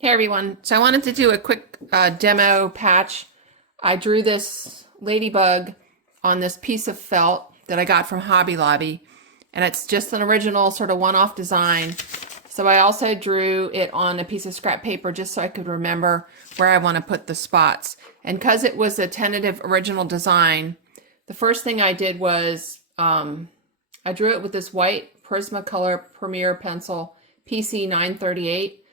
Hey everyone, so I wanted to do a quick demo patch. I drew this ladybug on this piece of felt that I got from Hobby Lobby, and it's just an original sort of one-off design. So I also drew it on a piece of scrap paper just so I could remember where I want to put the spots. And because it was a tentative original design, the first thing I did was I drew it with this white Prismacolor Premier pencil PC 938.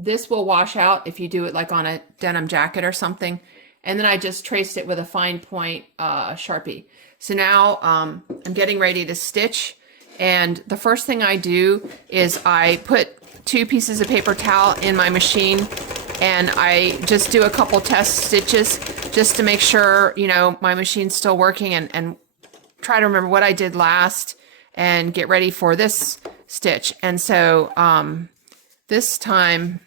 This will wash out if you do it like on a denim jacket or something. And then I just traced it with a fine point Sharpie. So now I'm getting ready to stitch. And the first thing I do is I put 2 pieces of paper towel in my machine and I just do a couple test stitches just to make sure, you know, my machine's still working and try to remember what I did last and get ready for this stitch. And so this time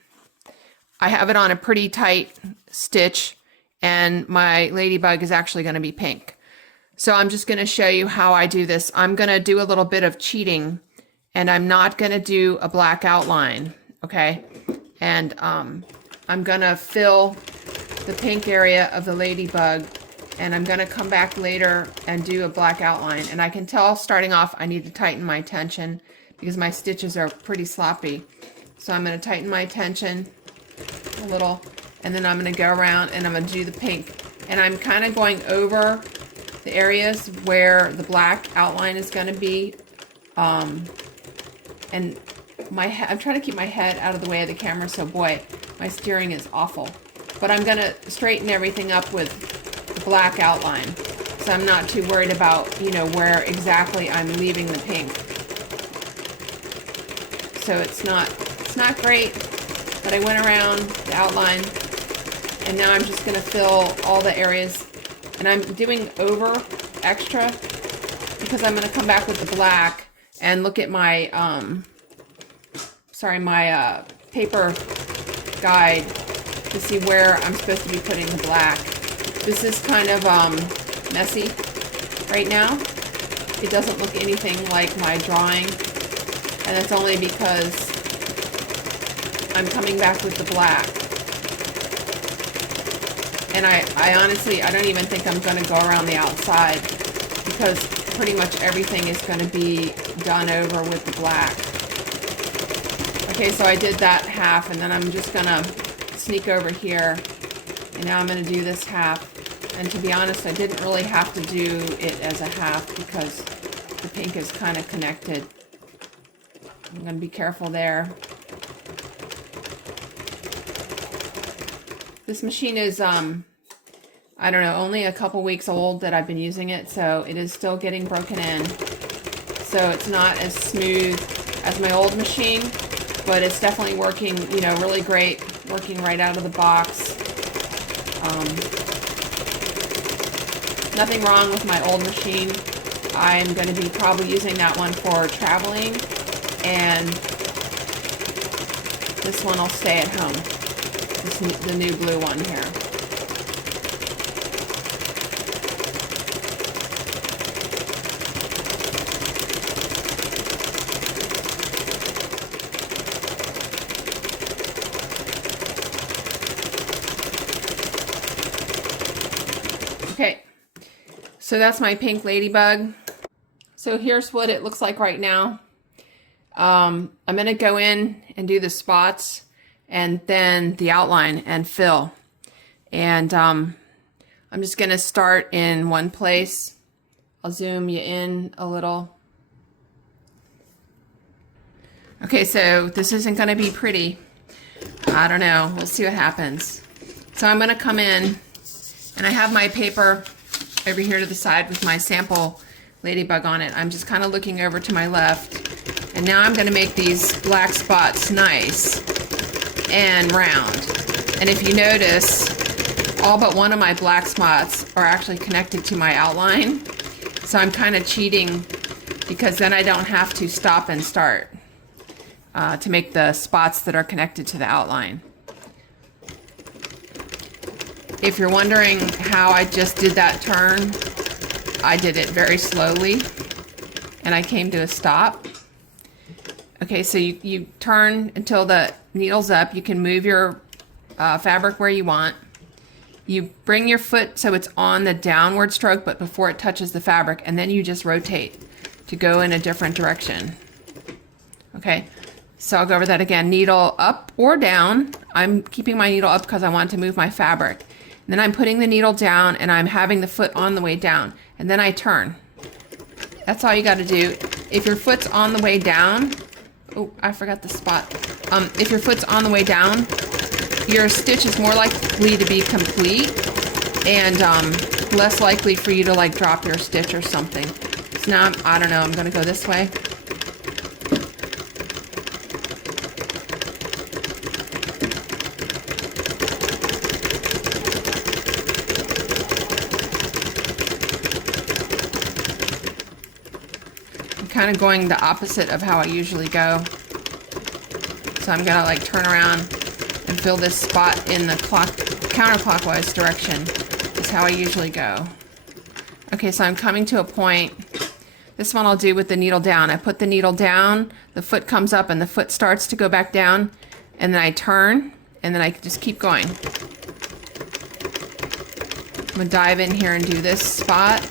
I have it on a pretty tight stitch and my ladybug is actually going to be pink. So I'm just going to show you how I do this. I'm going to do a little bit of cheating and I'm not going to do a black outline, okay? And I'm going to fill the pink area of the ladybug and I'm going to come back later and do a black outline. And I can tell starting off I need to tighten my tension because my stitches are pretty sloppy. So I'm going to tighten my tension a little, and then I'm going to go around and I'm going to do the pink. And I'm kind of going over the areas where the black outline is going to be. And I'm trying to keep my head out of the way of the camera, so boy, my steering is awful. But I'm going to straighten everything up with the black outline. So I'm not too worried about, you know, where exactly I'm leaving the pink. So it's not great, but I went around the outline and now I'm just going to fill all the areas, and I'm doing over extra because I'm going to come back with the black and look at my my paper guide to see where I'm supposed to be putting the black. This is kind of messy right now. It doesn't look anything like my drawing, and it's only because I'm coming back with the black. And I honestly, I don't even think I'm going to go around the outside because pretty much everything is going to be done over with the black. Okay, so I did that half and then I'm just going to sneak over here and now I'm going to do this half. And to be honest, I didn't really have to do it as a half because the pink is kind of connected. I'm going to be careful there. This machine is, I don't know, only a couple weeks old that I've been using it, so it is still getting broken in. So it's not as smooth as my old machine, but it's definitely working, you know, really great, working right out of the box. Nothing wrong with my old machine. I'm going to be probably using that one for traveling, and this one will stay at home. The new blue one here. Okay, so that's my pink ladybug. So here's what it looks like right now. I'm going to go in and do the spots and then the outline and fill. And I'm just going to start in one place. I'll zoom you in a little. Okay, so this isn't going to be pretty. I don't know. Let's see what happens. So I'm going to come in and I have my paper over here to the side with my sample ladybug on it. I'm just kind of looking over to my left. And now I'm going to make these black spots nice and round. And if you notice, all but one of my black spots are actually connected to my outline. So I'm kind of cheating because then I don't have to stop and start to make the spots that are connected to the outline. If you're wondering how I just did that turn, I did it very slowly and I came to a stop. Okay, so you turn until the needle's up. You can move your fabric where you want. You bring your foot so it's on the downward stroke, but before it touches the fabric, and then you just rotate to go in a different direction. Okay, so I'll go over that again. Needle up or down. I'm keeping my needle up because I want to move my fabric. And then I'm putting the needle down and I'm having the foot on the way down. And then I turn. That's all you got to do. If your foot's on the way down, oh, I forgot the spot. If your foot's on the way down, your stitch is more likely to be complete and less likely for you to like drop your stitch or something. So now I don't know, I'm gonna go this way. I'm kind of going the opposite of how I usually go. So I'm gonna like turn around and fill this spot in the counterclockwise direction. Is how I usually go. Okay, so I'm coming to a point. This one I'll do with the needle down. I put the needle down, the foot comes up and the foot starts to go back down, and then I turn, and then I just keep going. I'm gonna dive in here and do this spot.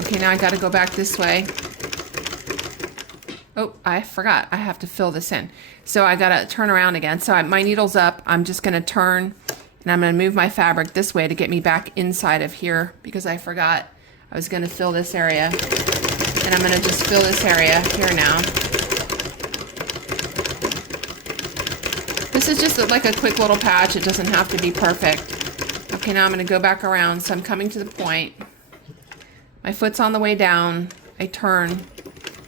Okay, now I gotta go back this way. Oh, I forgot. I have to fill this in. So I gotta turn around again. So my needle's up. I'm just gonna turn and I'm gonna move my fabric this way to get me back inside of here because I forgot I was gonna fill this area. And I'm gonna just fill this area here now. This is just like a quick little patch. It doesn't have to be perfect. Okay, now I'm gonna go back around. So I'm coming to the point. My foot's on the way down. I turn.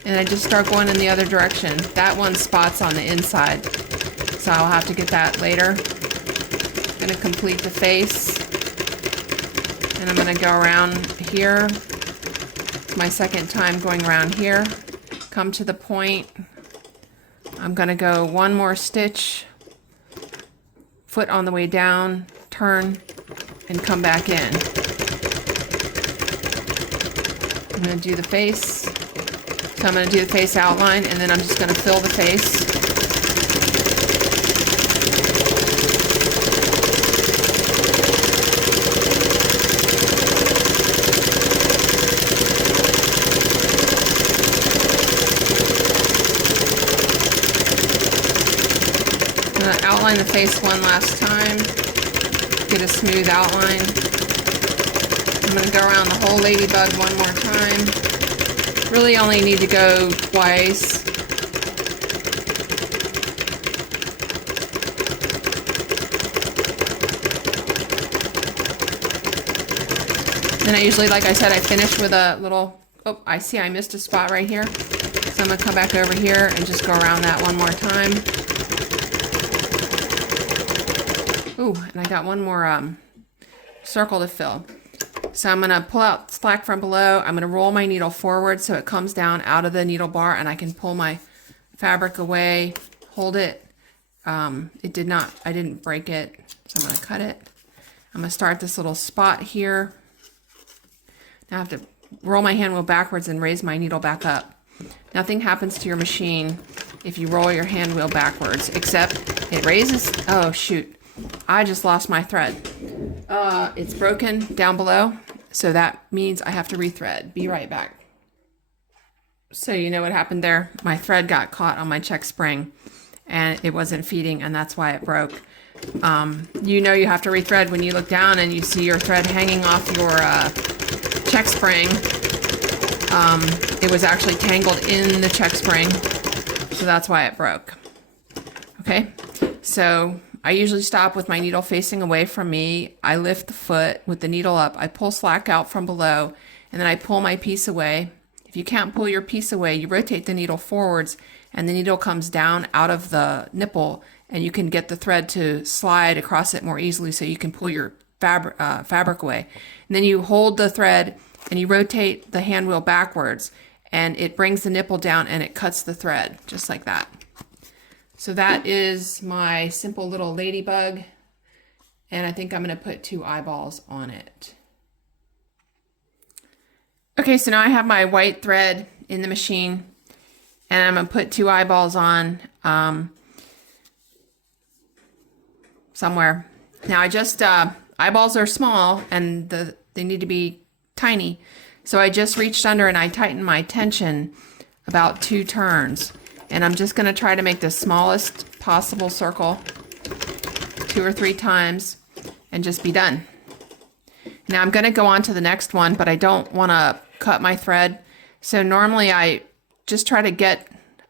And I just start going in the other direction. That one spot's on the inside, so I'll have to get that later. I'm gonna complete the face, and I'm gonna go around here. It's my second time going around here. Come to the point. I'm gonna go one more stitch, foot on the way down, turn, and come back in. I'm gonna do the face. So I'm going to do the face outline, and then I'm just going to fill the face. I'm going to outline the face one last time, get a smooth outline. I'm going to go around the whole ladybug one more time. Really only need to go twice. Then I usually, like I said, I finish with a little, oh, I see I missed a spot right here. So I'm gonna come back over here and just go around that one more time. Ooh, and I got one more circle to fill. So I'm going to pull out slack from below. I'm going to roll my needle forward so it comes down out of the needle bar, and I can pull my fabric away, hold it. I didn't break it, so I'm going to cut it. I'm going to start this little spot here. Now I have to roll my hand wheel backwards and raise my needle back up. Nothing happens to your machine if you roll your hand wheel backwards, except it raises, oh shoot. I just lost my thread. It's broken down below, so that means I have to rethread. Be right back. So you know what happened there? My thread got caught on my check spring, and it wasn't feeding, and that's why it broke. You know you have to rethread when you look down and you see your thread hanging off your check spring. It was actually tangled in the check spring, so that's why it broke. Okay, so I usually stop with my needle facing away from me. I lift the foot with the needle up. I pull slack out from below, and then I pull my piece away. If you can't pull your piece away, you rotate the needle forwards, and the needle comes down out of the nipple, and you can get the thread to slide across it more easily so you can pull your fabric away. And then you hold the thread, and you rotate the hand wheel backwards, and it brings the nipple down, and it cuts the thread, just like that. So that is my simple little ladybug, and I think I'm going to put 2 eyeballs on it. Okay, so now I have my white thread in the machine, and I'm going to put 2 eyeballs on somewhere. Now I just, eyeballs are small and they need to be tiny. So I just reached under and I tightened my tension about 2 turns. And I'm just going to try to make the smallest possible circle 2 or 3 times and just be done. Now I'm going to go on to the next one, but I don't want to cut my thread. So normally I just try to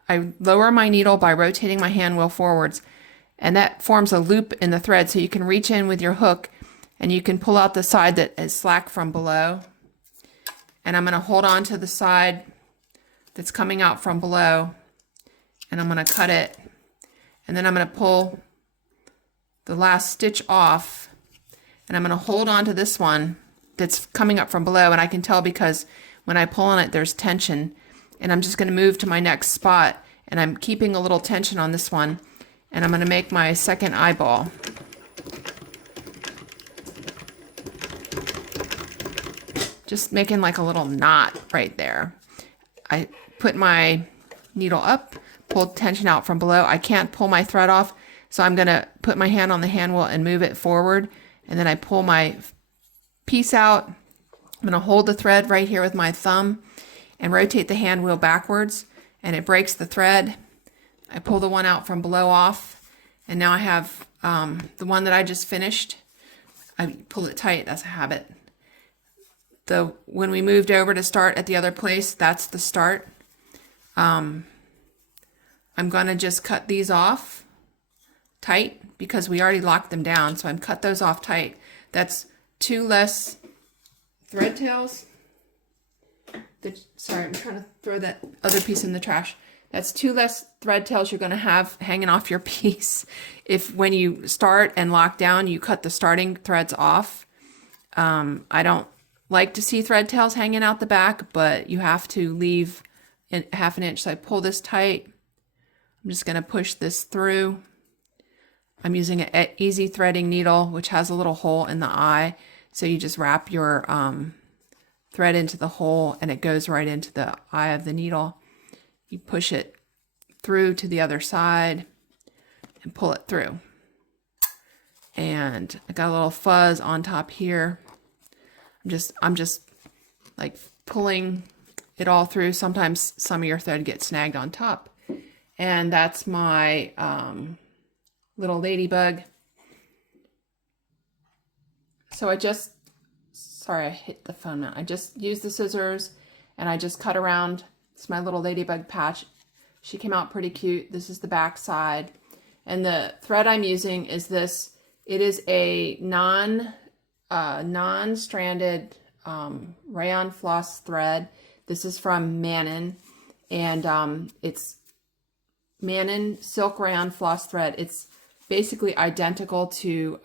I lower my needle by rotating my hand wheel forwards, and that forms a loop in the thread, so you can reach in with your hook and you can pull out the side that is slack from below. And I'm going to hold on to the side that's coming out from below, and I'm going to cut it, and then I'm going to pull the last stitch off, and I'm going to hold on to this one that's coming up from below, and I can tell because when I pull on it there's tension, and I'm just going to move to my next spot, and I'm keeping a little tension on this one, and I'm going to make my second eyeball. Just making like a little knot right there. I put my needle up, pull tension out from below. I can't pull my thread off, so I'm going to put my hand on the hand wheel and move it forward, and then I pull my piece out. I'm going to hold the thread right here with my thumb and rotate the hand wheel backwards, and it breaks the thread. I pull the one out from below off, and now I have the one that I just finished. I pull it tight, that's a habit. When we moved over to start at the other place, that's the start. I'm going to just cut these off tight because we already locked them down, so I'm cut those off tight. That's 2 less thread tails. Sorry, I'm trying to throw that other piece in the trash. That's 2 less thread tails you're going to have hanging off your piece. If when you start and lock down, you cut the starting threads off. I don't like to see thread tails hanging out the back, but you have to leave half an inch. So I pull this tight. I'm just going to push this through. I'm using an easy threading needle, which has a little hole in the eye. So you just wrap your thread into the hole and it goes right into the eye of the needle. You push it through to the other side and pull it through. And I got a little fuzz on top here. I'm just like pulling it all through. Sometimes some of your thread gets snagged on top. And that's my little ladybug. So sorry, I hit the phone mount. I just used the scissors and I just cut around. It's my little ladybug patch. She came out pretty cute. This is the back side. And the thread I'm using is this. It is a non-stranded rayon floss thread. This is from Mannan, and it's Mannan silk rayon floss thread. It's basically identical to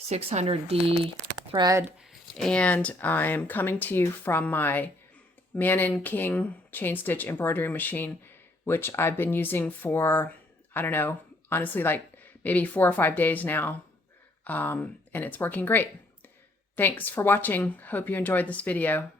600D thread, and I'm coming to you from my Mannan King chain stitch embroidery machine, which I've been using for, I don't know, honestly, like maybe 4 or 5 days now, and it's working great. Thanks for watching. Hope you enjoyed this video.